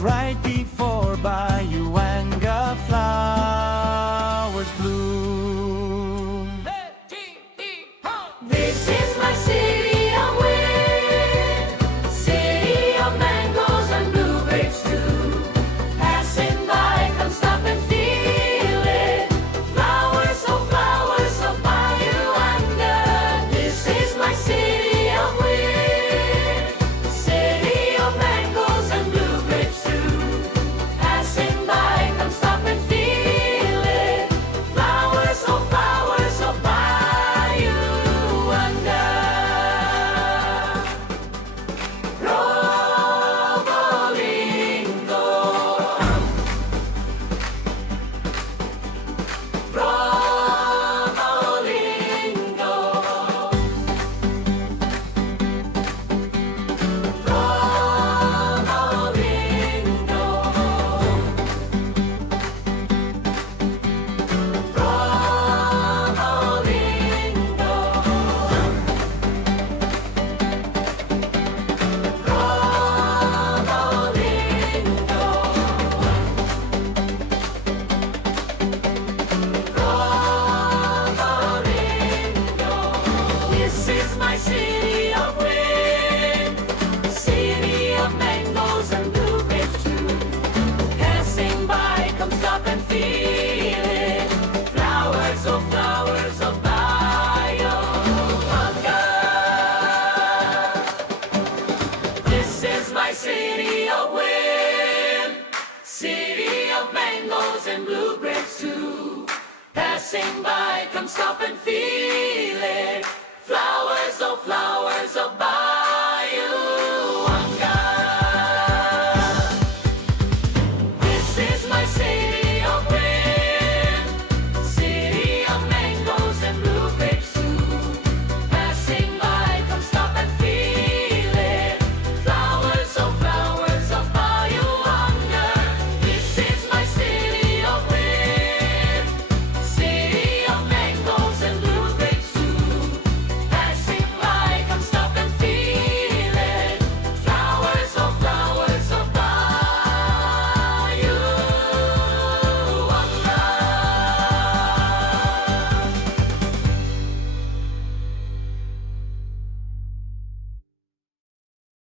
right before Bayuangga flowers bloom. This is my city of wind, city of mangoes and bluebirds too. Passing by, come stop and feel it. Flowers, oh flowers of Bayuangga. This is my city of wind, city of mangoes and bluebirds too. Passing by, come stop and feel it. Flowers, oh flowers of Bayuangga. Probolinggo, Probolinggo, This is my city of wind, city of mangoes and bluebirds too. Passing by, come stop and feel it. Flowers, oh flowers of Bayuangga. This is my city of wind, city of mangoes and bluebirds too. Passing by, come stop and feel it. Flowers, oh flowers of Bayuangga.